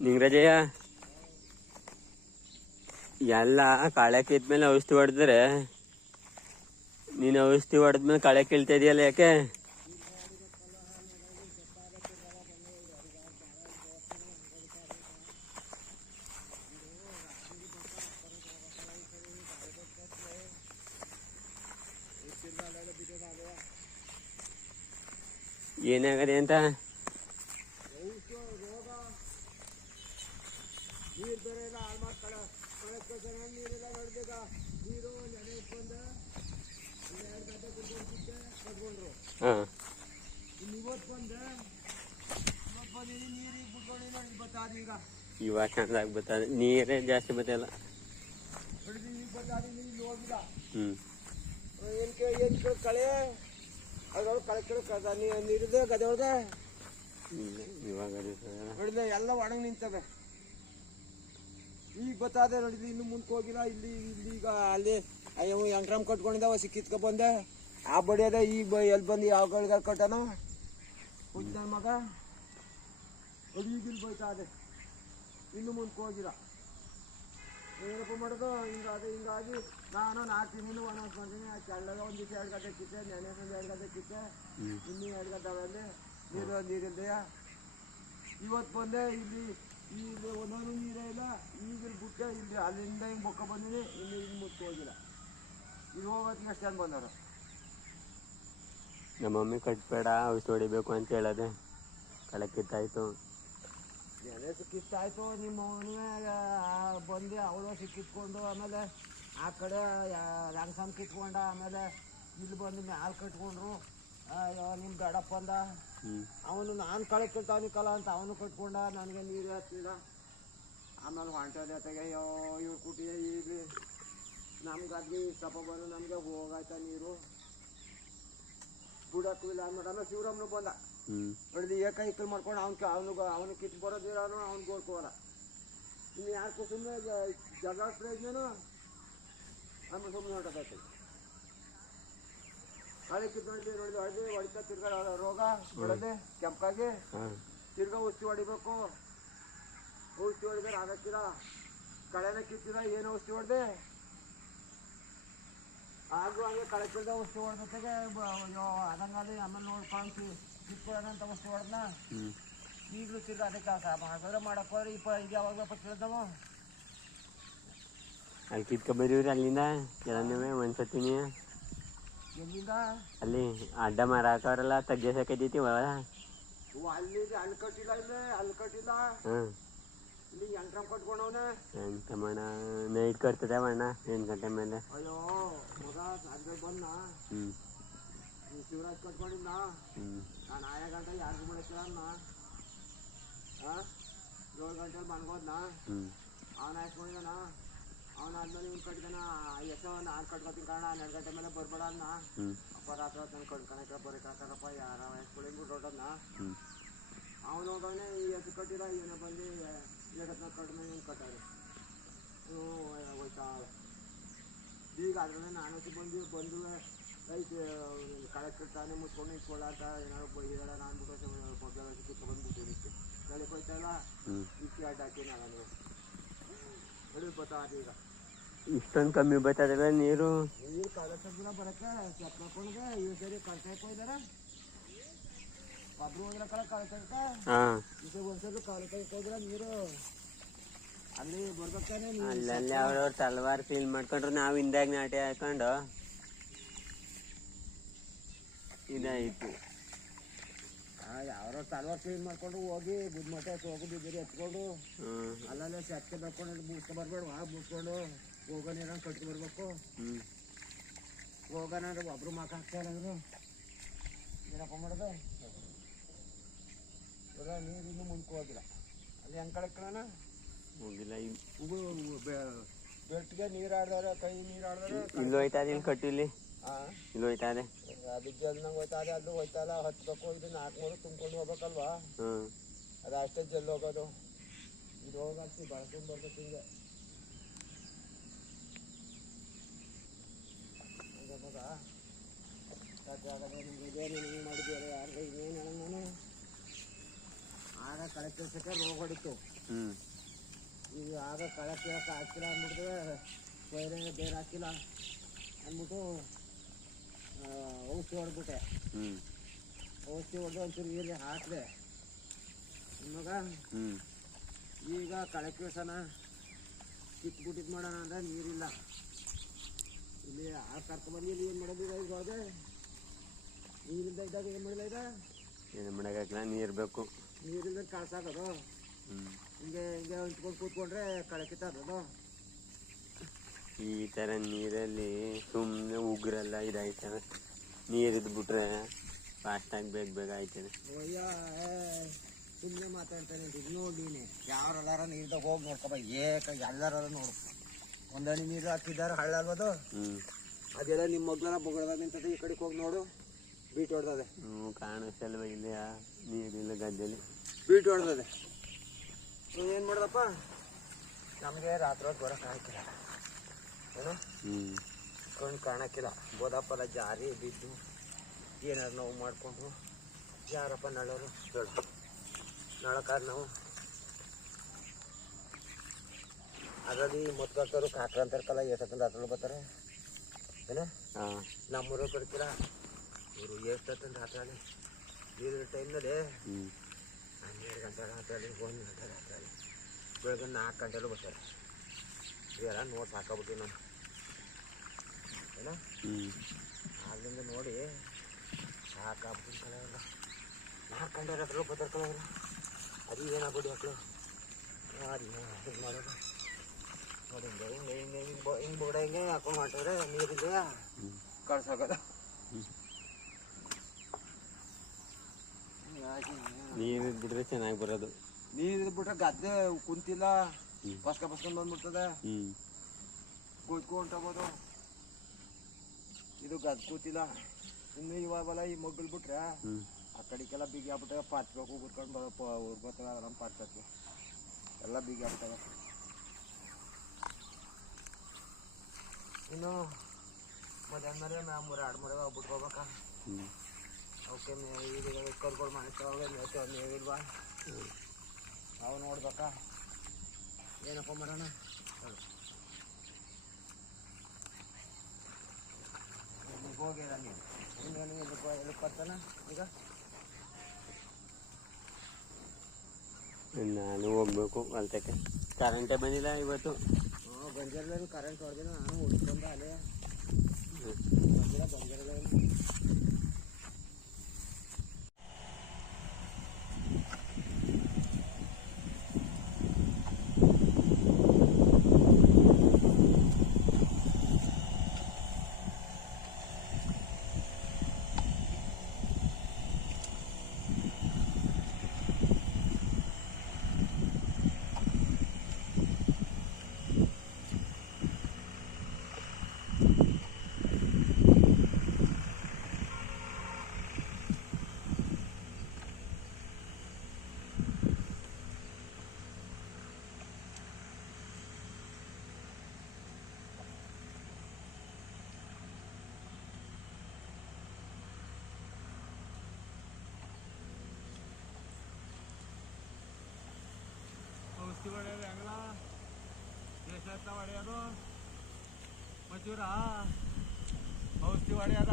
ನಿಂಗ್ರಜಯ್ಯ, ಎಲ್ಲ ಕಳೆ ಕಿತ್ಮೇಲೆ ಔಷಧಿ ಹೊಡೆದ್ರೆ, ನೀನು ಔಷಧಿ ಹೊಡೆದ್ಮೇಲೆ ಕಳೆ ಕೀಳ್ತಾ ಇದೆಯಲ್ಲ ಯಾಕೆ? ಏನಾಗದೆ ಅಂತ? ಹಾ. ಇವಾಗ ಚಂದಾಗ ನೀರೇ ಜಾಸ್ತಿ ಬತ್ತಲ್ಲ. ಏನ್ ಕಳೆ ಕಳೆ ಇವಾಗ ಎಲ್ಲ ಒಣಗಿ ನಿಂತವೆ ಈಗ ಬತ್ತಾದೆ ನೋಡಿದ್ರಿ ಇನ್ನು ಮುಂದಕ್ಕೆ ಹೋಗಿಲ್ಲ. ಇಲ್ಲಿ ಇಲ್ಲಿ ಈಗ ಅಲ್ಲಿ ಅಯ್ಯೋ ಎಂಕ್ರಮ್ ಕಟ್ಕೊಂಡಿದ್ದಾವ, ಸಿಕ್ಕಿತ್ಕೊ ಬಂದೆ. ಆ ಬಡಿಯದ ಈಗ ಬ ಎಲ್ಲಿ ಬಂದು ಯಾವ ಗಳಿಗಾರ ಕಟ್ಟನೋ? ಹುಚ್ಚ ನನ್ನ ಮಗ. ನೋಡಿ ಈಗ ಇಲ್ಲಿ ಬೈತಾ ಅದೇ. ಇನ್ನು ಮುಂದಕ್ಕೆ ಹೋಗಿಲ್ಲ ಏನಪ್ಪ ಮಾಡೋದು? ಹಿಂಗಾದ ಹಿಂಗಾಗಿ ನಾನು ನಾಲ್ಕು ತಿಂಗಳು ಆ ಚಳ್ಳಗ ಒಂದು ದಿವಸ ಎರಡು ಗಂಟೆ ಕಿತ್ತೆ ನೆನೆ ಒಂದು ಎರಡು ಗಂಟೆ ಕಿತ್ತೆ. ಇನ್ನೂ ಎರಡು ಗಂಟೆ ನೀರು ನೀರಿಲ್ದೆಯಾ ಇವತ್ತು ಬಂದೆ ಇಲ್ಲಿ ಇಲ್ಲಿ ಒಂದೊಂದು ನೀರೇ ಇಲ್ಲ. ಈಗಿಲ್ಲಿ ಬಿಟ್ಟೆ ಇಲ್ಲಿ ಅಲ್ಲಿಂದ ಹಿಂಗೆ ಬೊಕ್ಕ ಬಂದೀನಿ ಇಲ್ಲಿ ಇಲ್ಲಿ ಮುಟ್ಟು ಹೋಗಿಲ್ಲ ಇಲ್ಲಿ ಹೋಗೋತ್ತಿಗೆ ಎಷ್ಟು ಜನ ಬಂದವರು. ನಮ್ಮ ಮಮ್ಮಿ ಕಟ್ಬೇಡ ಔಷಧಿ ಹೊಡಿಬೇಕು ಅಂತ ಹೇಳದೆ ಕಳೆ ಕಿತ್ತಾಯ್ತು ಎಲೆ ಸಿಕ್ಕಿತ್ತಾಯ್ತು ನಿಮ್ಮ ಬಂದು ಅವಳು ಸಿಕ್ಕಿಟ್ಕೊಂಡು ಆಮೇಲೆ ಆ ಕಡೆ ರಂಗಸಮ್ ಕಿತ್ಕೊಂಡ ಆಮೇಲೆ ಇಲ್ಲಿ ಬಂದು ಮ್ಯಾಲ್ ಕಟ್ಕೊಂಡ್ರು. ಅಯ್ಯೋ ನಿಮ್ಮ ಬೇಡಪ್ಪ ಅಂದ. ಅವನು ನಾನು ಕಳೆ ಕಲ ಅಂತ ಅವನು ಕಟ್ಕೊಂಡ ನನಗೆ ನೀರು ಹತ್ತಿಲ್ಲ. ಆಮೇಲೆ ಹೊಂಟದ ಜೊತೆಗೆ ಅಯ್ಯೋ ಇವ್ರು ಕುಟಿಯ ಈಗ ನಮ್ಗೆ ಅದ್ನಿ ಸ್ವಲ್ಪ ಬಂದು ನಮಗೆ ಹೋಗಾಯ್ತ ನೀರು. ಬುಡಕ್ಕೂ ಇಲ್ಲ ಅಂದ್ಬಿಟ್ಟು ಶಿವರಾಮ್ನು ಬಂದ ಹ್ಮ್ ಹೊಡೆದು ಏಕ ಇಕ್ಕಲ್ ಮಾಡ್ಕೊಂಡು ಅವ್ನು ಅವನು ಅವನು ಕಿತ್ತು ಬರೋದಿರೋನು ಅವ್ನು ಗೋರ್ಕೋಲ್ಲ ಇನ್ನು ಯಾಕೆ ಸುಮ್ಮನೆ ಜಗಳ ಪ್ರಯೋಜನ ಆಮೇಲೆ ಸುಮ್ಮನೆ ಹೊಂಟೋದೈತೆ ಹಳೆ ಕಿತ್ತು ಹೊಡೆದು ಹೊಡೆದು ಹೊಡೆದು ಹೊಡಿತಾ ತಿರ್ಗಾ ರೋಗ ಹೊಡೆದೆ ಕೆಂಪಾಗಿ ಹಾ ತಿರ್ಗಾ ಔಷಧಿ ಹೊಡಿಬೇಕು ಔಷಧಿ ಹೊಡಿದ್ರೆ ಆಗಕ್ಕಿಲ್ಲ ಕಳೆನ ಕಿತ್ತಿಲ್ಲ ಏನು ಔಷಧಿ ಹೊಡೆದೆ ಹಾಗೂ ಹಂಗೆ ಕಳೆ ಕಿಲ್ದ ಔಷಧಿ ಹೊಡೆದೊತ್ತಿಗೆ ಅಯ್ಯೋ ಅದಂಗಾದ್ರೆ ಆಮೇಲೆ ನೋಡ್ಕೊಂಡು ಕಿತ್ಕೊಳ್ಳೋಣ ಅಂತ ಔಷಧಿ ಹೊಡೆದ್ನ ಹ್ಮ್ ಈಗಲೂ ತಿರ್ಗಾ ಅದಕ್ಕೆ ಕೆಲಸ ಮಾಡಿದ್ರೆ ಮಾಡಕ್ಕೆ ಹೋದ್ರೆ ಇಪ್ಪ ಇದು ಯಾವಾಗ ಬೇಕೋ ಕೇಳ್ದವ ಅಲ್ಲಿ ಕಿತ್ಕೊಬರೀವ್ರಿ ಅಲ್ಲಿಂದ ಎಲ್ಲ ಒಂದ್ಸತಿನಿ ಎಲ್ಲಿಂದ ಅಲ್ಲಿ ಅಡ್ಡ ಮರ ಹಾಕವ್ರಲ್ಲ ತಗ್ಗಿಸಕೈತಿ ಹೊಲ ಇವು ಅಲ್ಲಿ ಅಲ್ಲಿ ಕಟ್ಟಿಲ್ಲ ಇಲ್ಲಿ ಅಲ್ಲಿ ಕಟ್ಟಿಲ್ಲ ಹ್ಮ್ ಮಾಡ ನೈಟ್ ಕಟ್ತದೆ ಅಣ್ಣ ಎಂಟು ಗಂಟೆ ಮೇಲೆ. ಅಯ್ಯೋ ಮಗ ಅದ್ರ ಬಂದ. ಹ್ಞೂ ಶಿವರಾಜ್ ಕಟ್ಕೊಂಡಿದ್ದ. ನಾನು ಆಯಾ ಗಂಟೆ ಯಾರಿಗೂ ಅನ್ನ. ಹಾಂ ಏಳು ಗಂಟೆಲಿ ಮನ್ಗೋದ್ನ ಅವನ ಹಾಕ್ಕೊಂಡಿದ್ದಾನ. ಅವನ ಆದ್ಮೇಲೆ ಇವ್ನು ಎಷ್ಟೋ ನಾನು ಕಟ್ಕೊತೀನಿ ಕಾರಣ ಹನ್ನೆರಡು ಗಂಟೆ ಮೇಲೆ ಬರ್ಬೇಡ ಅನ್ನ. ಹ್ಮ್. ಅಪ್ಪ ರಾತ್ರಿ ಹೊತ್ತು ನಾನು ಕಟ್ಕೊಳಕ್ಕೆ ಬರೋಕ್ಕಾಗಲ್ಲಪ್ಪ ಯಾರ ಎಸ್ಕೊಳ್ಳಿ ಬಿಟ್ಟು ಅವನು ಹೋಗೋಣ ಈ ಹೆಸರು ಕಟ್ಟಿಲ್ಲ ಏನೋ ಬಂದು ಎರಡತ್ನ ಕಟ್ಟ ಮೇಲೆ ಇವ್ನು ಕಟ್ಟಾರೆ ಹ್ಞೂ ಹೋಯ್ತಾ ಈಗ ಅದ್ರಲ್ಲೇ ನಾನು ಹೊತ್ತು ಬಂದು ಬಂದು ಐತೆ ಕಳೆ ಕಟ್ಟಾನೆ ಮುಚ್ಕೊಂಡು ನಿಂತ್ಕೊಳ್ಳ ಅಂತ ಏನಾದ್ರು ಬೈದಾಳ ನಾನು ಬಿಟ್ಟು ಮೊದಲ ಕಿತ್ತು ಬಂದ್ಬಿಟ್ಟು ನಿಂತು ಬೆಳಗ್ಗೆ ಹೋಯ್ತಾ ಇಲ್ಲ ಹ್ಮ್ ಇಕ್ಕಿ ಅಡ್ಡ ಹಾಕಿ ನಾನು ಬೆಳಿಗ್ಗೆ ಬತ್ತಾ ಈಗ ಇಷ್ಟೊಂದು ಕಮ್ಮಿ ಬರ್ತದಲ್ಲ ನೀರು ನೀರು ಕಾಲ ದಿನ ಬರಕ್ಕೆ ಚೆಕ್ ಮಾಡ್ಕೊಂಡ್ರೆ ಈ ಸರಿ ಕಳ್ಸಕ್ಕೆ ಹೋಯ್ದಾರ ಒಬ್ರು ಹೋದ್ರ ಕಳೆ ಕಳ್ಸಕ್ಕೆ ಹಾ. ಇದು ಒಂದ್ಸಲ ಕಾಲು ಕೈ ಹೋದ್ರೆ ನೀರು ಅಲ್ಲಿ ಬರ್ಬೇಕಾನೆ ಅಲ್ಲಲ್ಲಿ ಅವ್ರವ್ರ ತಲವಾರ್ ಫೀಲ್ ಮಾಡ್ಕೊಂಡ್ರು ನಾವು ಹಿಂದಾಗ ನಾಟಿ ಹಾಕೊಂಡು. ಇದಾಯ್ತು. ಯಾವ್ಯಾವ ತಲವಾರ್ ಕ್ಲೀನ್ ಮಾಡ್ಕೊಂಡು ಹೋಗಿ ಗುದ್ಮಟ್ಟೆ ಹೋಗಿ ಬಿದ್ದಿರಿ ಎತ್ಕೊಂಡು. ಅಲ್ಲಲ್ಲೇ ಸೆಕ್ಕೆ ಬರ್ಕೊಂಡು ಬೂಸ್ಕೊ ಬರ್ಬೇಡ ಆ ಬೂಸ್ಕೊಂಡು ಹೋಗೋ ನೀರನ್ನು ಕಟ್ಕೊ ಬರ್ಬೇಕು. ಹೋಗೋಣ ಒಬ್ರು ಮಾತಾಡ್ತಾರೆ ಹಾಕ್ತಾ ಇಲ್ಲಂದ್ರು ಏನಪ್ಪ ಮಾಡೋದು? ಇವಾಗ ನೀರು ಇನ್ನೂ ಮುಂದಕ್ಕೆ ಹೋಗಿಲ್ಲ ಅಲ್ಲಿ ಹೆಂಗೆ ಕಳಕ್ಕೊಳ್ಳೋಣ ಹೋಗಿಲ್ಲ ಇಲ್- ಬೆಟ್ಟಿಗೆ ನೀರು ಆಡ್ದಾರೆ ಕೈ ನೀರು ಆಡ್ದಾರೆ ಇಲ್ಲಿ ಹೋಯ್ತಾ ಇಲ್ಲಿ ಕಟ್ಟಿಲಿ ಹಾಂ ಇಲ್ಲಿ ಹೋಯ್ತಾ ಇದೆ ಅದಕ್ಕೆ ನಂಗೆ ಹೋಯ್ತಾ ಇದೆ ಅದು ಹೋಯ್ತಾ ಇಲ್ಲ ಹತ್ಬೇಕು ಇದು ನಾಲ್ಕು ಮೂರು ತುಂಬ್ಕೊಂಡು ಹೋಗ್ಬೇಕಲ್ವಾ ಹ್ಮ್ ಅದು ಅಷ್ಟೇ ಜಲ್ದಿ ಹೋಗೋದು ಇದು ಹೋಗಕ್ಕೆ ಬಳಸ್ಕೊಂಡು ಬರ್ಬೇಕು ಹಿಂಗೆ ಹಂಗೆ ಮಗ ಸಾಕಾಗದೆ ನಿಮ್ಗೆ ಇದೇ ನೀವು ಮಾಡಿದ್ದೀರ ಯಾರಿಗೆ ಇನ್ನೇನು ಹೇಳೋಣ ನಾನು ಆಗ ಕಳೆ ಕೆಲಸಕ್ಕೆ ರೋಗ ಹೊಡಿತು. ಹ್ಮ್. ಈಗ ಆಗ ಕಳೆ ಕೀಳಕ್ಕೆ ಹಾಕಿಲ್ಲ ಅಂದ್ಬಿಟ್ಟು ಬೇರೆ ಬೇರೆ ಹಾಕಿಲ್ಲ ಅಂದ್ಬಿಟ್ಟು ಔಷಧಿ ಹೊಡೆದ್ಬಿಟ್ಟೆ. ಹ್ಮ್. ಔಷಧಿ ಹೊಡೆದು ಒಂಚೂರು ನೀರು ಹಾಕಿದೆ. ಹ್ಮ್. ಈಗ ಕಳೆ ಕೀಳ್ಸೋಣ ಕಿತ್ಬಿಟ್ಟಿದ್ ಮಾಡೋಣ ಅಂದ್ರೆ ನೀರಿಲ್ಲ. ಇಲ್ಲಿ ಆ ಕರ್ಕೊಂಡ್ಬಂದು ಇಲ್ಲಿ ಏನು ಮಾಡೋದು ಈಗ ಹೋದೆ ನೀರಿಂದ ಇದ್ದಾಗ ಏನು ಮಾಡಿಲ್ಲ ಈಗ? ಏನು ಮಾಡಕ್ಕಾಗಲ್ಲ ನೀರು ಬೇಕು. ನೀರಿಂದ ಕಾಸಾಗೋದು ಹಿಂಗೆ ಹಿಂಗೆ ಹಂಚ್ಕೊಂಡು ಕೂತ್ಕೊಂಡ್ರೆ ಕಳೆ ಕಿತ್ತಾಡೋದು ಈ ತರ ನೀರಲ್ಲಿ ಸುಮ್ಮನೆ ಉಗ್ರಲ್ಲ ಇದಾಯ್ತವೆ ನೀರಿದ್ ಬಿಟ್ರೆ ಫಾಸ್ಟ್ ಆಗಿ ಬೇಗ ಬೇಗ ಆಯ್ತದೆ. ಅಯ್ಯ ಸುಮ್ಮನೆ ಮಾತಾಡ್ತಾನೆ ಅಂತ ಇದು ನೋಡಿ ನೀನೆ ಯಾರೆಲ್ಲಾರ ನೀರ್ದಾಗ ಹೋಗಿ ನೋಡ್ಕೊಬ ಏಕ ಎಲ್ಲಾರ ನೋಡು. ಒಂದಣಿ ನೀರು ಹಾಕಿದ್ದಾರೆ ಹಳ್ಳ ಅಲ್ವದು ಅದೆಲ್ಲ ನಿಮ್ಮ ಮಗ್ಳನ ಬೊಗಳದ ನಿಂತದೆ ಈ ಕಡೆಗೆ ಹೋಗಿ ನೋಡು. ಬೀಟ್ ಹೊಡ್ದದೆ. ಹ್ಞೂ ಕಾಣಿಸಲ್ವ ಇಲ್ಲ ನೀರಿಲ್ಲ ಗದ್ದೆಲಿ. ಬೀಟ್ ಹೊಡ್ದದೆ ಏನು ಮಾಡ್ದಪ್ಪ? ನಮಗೆ ರಾತ್ರಿ ಹೊತ್ತು ಬರೋಕೆ ಆಗಿಲ್ಲ ಏನು? ಕಣ್ಣು ಕಾಣಕ್ಕಿಲ್ಲ. ಬೋದಪ್ಪದ ಜಾರಿ ಬಿದ್ದು ಏನಾರು ನೋವು ಮಾಡಿಕೊಂಡು ಯಾರಪ್ಪ ನಳೋರು ದೊಡ್ಡ ನಳಕಾದ ನಾವು. ಅದರಲ್ಲಿ ಹಾಕೋರು ಕಾಕ್ರ ಅಂತಾರಕಲ್ಲ ಎಷ್ಟೊತ್ತಂದು ಅದ್ರಲ್ಲಿ ಬರ್ತಾರೆ. ಏನ? ನಮ್ಮೂರು ಬರ್ತೀರ ಇವರು ಎಷ್ಟೊತ್ತಂದು ರಾತ್ರಿ ನೀರಿನ ಟೈಮ್ನಲ್ಲಿ ಹನ್ನೆರಡು ಗಂಟೆ ರಾತ್ರಿ ಒಂದು ಗಂಟೆ ರಾತ್ರಿ ಬೆಳಗ್ಗೆ ನಾಲ್ಕು ಗಂಟೆಲೂ ಬರ್ತಾರೆ ಇವೆಲ್ಲ ನೋಡಿ ಸಾಕಾಗ್ಬಿಟ್ಟು ನಾನು ಏನ ಅಲ್ಲಿಂದ ನೋಡಿ ಸಾಕಾಗ್ಬಿಟ್ಟು ಕಳೆಯಲ್ಲ ನಾಲ್ಕು ಗಂಟೆ ರಾತ್ರಿ ಬರ್ತಾರೆ ಕಳೆಯಲ್ಲ ಅದು ಏನಾಗ್ಬಿಡಿ ಮಕ್ಕಳು ಅದು ಇದು ಮಾಡೋದು ನೋಡಿ ಹಿಂಗೆ ಹಿಂಗೆ ಹಿಂಗೆ ಹಿಂಗೆ ಹಿಂಗೆ ಬೋಡ ಹಿಂಗೆ ಹಾಕೊಂಡು ಮಾಡ್ತಾರೆ ನೀರಿಗೆ ಕಳ್ಸೋಗಲ್ಲ. ಹಿಂಗಾಗಿ ನೀರು ಬಿಟ್ರೆ ಚೆನ್ನಾಗಿ ಬರೋದು. ನೀರು ಬಿಟ್ರೆ ಗದ್ದೆ ಕುಂತಿಲ್ಲ ಪಸ್ಕ ಪಸ್ಕೊಂಡ್ ಬಸ್ಕೊಂಡ್ ಬಂದ್ಬಿಡ್ತದೆ ಕೂತ್ಕೊಂಡು ಹೋಗೋದು ಇದು ಗದ್ ಕೂತಿಲ್ಲ. ಇನ್ನು ಇವಾಗಲ್ಲ ಈ ಮಗ್ಗಲ್ ಬಿಟ್ರೆ ಆ ಕಡೆಗೆಲ್ಲ ಬಿಗಿ ಆಗ್ಬಿಟ್ಟಾಗ ಪಾತ್ಬೇಕು ಕುತ್ಕೊಂಡು ಬರೋ ಊರ್ ಬರ್ತಾರೆ ನಮ್ಮ ಎಲ್ಲ ಬಿಗಿ ಆಗ್ಬಿಟ್ಟವೆ ಇನ್ನು ಮಧ್ಯಾಹ್ನ ಮೇಲೆ ನಾ ಮೂರು ಎರಡು ಮೂರಾಗ ಹೋಗ್ಬಿಟ್ಟು ಹೋಗ್ಬೇಕಾ? ಅವಕ್ಕೆ ಮೇ ಈಗ ಕರ್ಕೊಂಡು ಮಾಡ್ತಾವೆ ಮೇಯ್ತಾವೆ ಮೇವಿಲ್ವಾ ನಾವು ನೋಡ್ಬೇಕಾ? ಏನಪ್ಪ ಮಾಡೋಣ? ಹೋಗಿರ ನೀನು ಇನ್ನೇನು ಬರ್ತಾನ ಈಗ? ನಾನು ಹೋಗ್ಬೇಕು ಅಲ್ತಕ್ಕೆ. ಕರೆಂಟೇ ಬಂದಿಲ್ಲ ಇವತ್ತು. ಹ್ಞೂ ಬಂಜಾರಲ್ಲಿ ಕರೆಂಟ್ ಹೊಡೆದಿಲ್ಲ ನಾನು ಹುಡ್ಕೊಂಡ ಅಲ್ಲೇ. ಬಂದಿಲ್ಲ ಬಂಜಾರಲ್ಲಿ ಔಷಧಿ ಹೊಡೆಯೋದು ಹೆಂಗಲ್ಲ ಎಷ್ಟು ಹೊಡೆಯೋದು ಮಜೂರ ಔಷಧಿ ಹೊಡೆಯೋದ